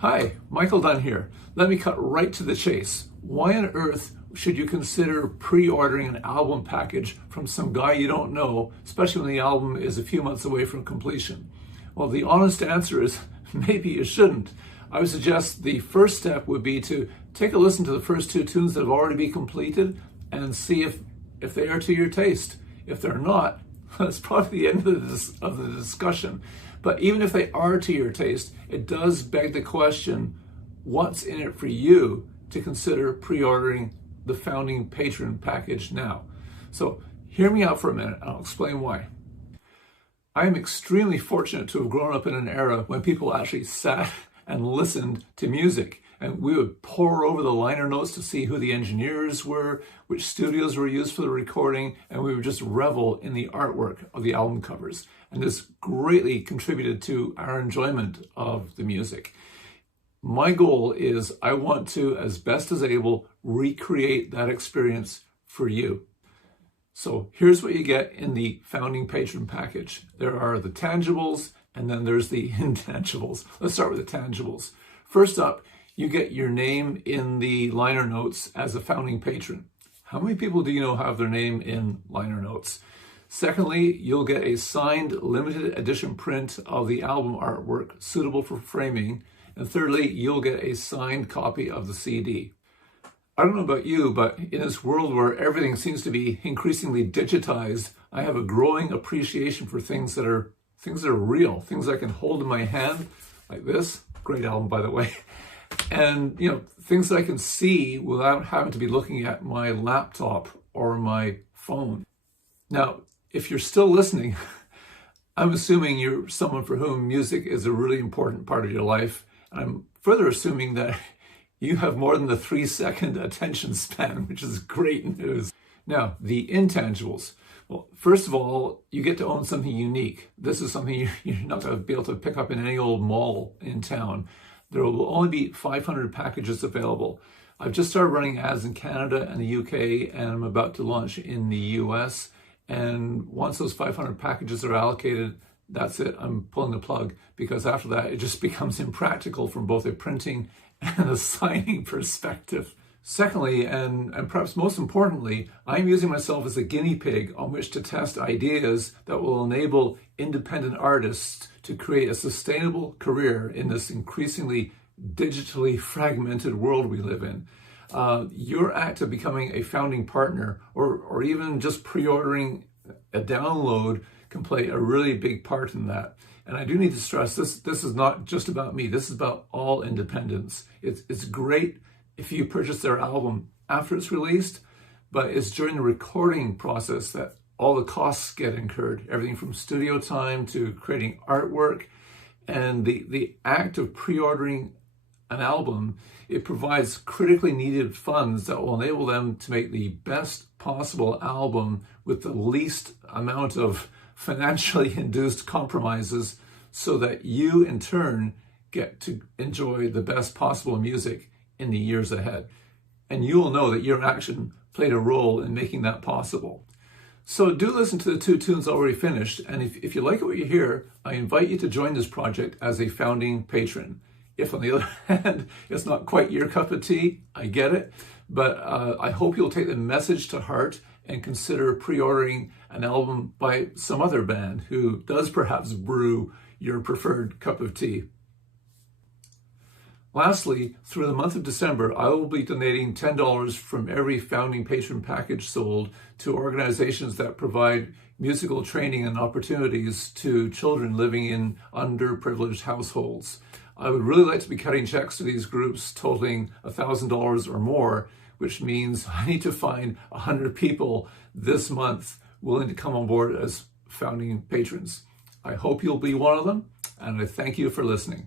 Hi, Michael Dunn here. Let me cut right to the chase. Why on earth should you consider pre-ordering an album package from some guy you don't know, especially when the album is a few months away from completion? Well, the honest answer is maybe you shouldn't. I would suggest the first step would be to take a listen to the first two tunes that have already been completed and see if they are to your taste. If they're not, that's probably the end of the discussion. But even if they are to your taste, it does beg the question, what's in it for you to consider pre-ordering the Founding Patron package now? So hear me out for a minute, and I'll explain why. I am extremely fortunate to have grown up in an era when people actually sat and listened to music. And we would pore over the liner notes to see who the engineers were, which studios were used for the recording, and we would just revel in the artwork of the album covers. And this greatly contributed to our enjoyment of the music. My goal is I want to, as best as able, recreate that experience for you. So here's what you get in the Founding Patron package. There are the tangibles, and then there's the intangibles. Let's start with the tangibles. First up, you get your name in the liner notes as a founding patron. How many people do you know have their name in liner notes? Secondly, you'll get a signed limited edition print of the album artwork suitable for framing. And thirdly, you'll get a signed copy of the CD. I don't know about you, but in this world where everything seems to be increasingly digitized, I have a growing appreciation for things that are real, things I can hold in my hand, like this. Great album, by the way. And, things that I can see without having to be looking at my laptop or my phone. Now, if you're still listening, I'm assuming you're someone for whom music is a really important part of your life. And I'm further assuming that you have more than the 3-second attention span, which is great news. Now, the intangibles. Well, first of all, you get to own something unique. This is something you're not going to be able to pick up in any old mall in town. There will only be 500 packages available. I've just started running ads in Canada and the UK, and I'm about to launch in the US. And once those 500 packages are allocated, that's it. I'm pulling the plug, because after that, it just becomes impractical from both a printing and a signing perspective. Secondly, and perhaps most importantly, I'm using myself as a guinea pig on which to test ideas that will enable independent artists to create a sustainable career in this increasingly digitally fragmented world we live in. Your act of becoming a founding partner or even just pre-ordering a download can play a really big part in that. And I do need to stress this is not just about me. This is about all independents. It's great if you purchase their album after it's released, but it's during the recording process that all the costs get incurred, everything from studio time to creating artwork. And the act of pre-ordering an album, it provides critically needed funds that will enable them to make the best possible album with the least amount of financially induced compromises, so that you in turn get to enjoy the best possible music in the years ahead. And you will know that your action played a role in making that possible. So do listen to the 2 tunes already finished, and if you like what you hear, I invite you to join this project as a founding patron. If on the other hand, it's not quite your cup of tea, I get it, but I hope you'll take the message to heart and consider pre-ordering an album by some other band who does perhaps brew your preferred cup of tea. Lastly, through the month of December, I will be donating $10 from every Founding Patron package sold to organizations that provide musical training and opportunities to children living in underprivileged households. I would really like to be cutting checks to these groups totaling $1,000 or more, which means I need to find 100 people this month willing to come on board as founding patrons. I hope you'll be one of them, and I thank you for listening.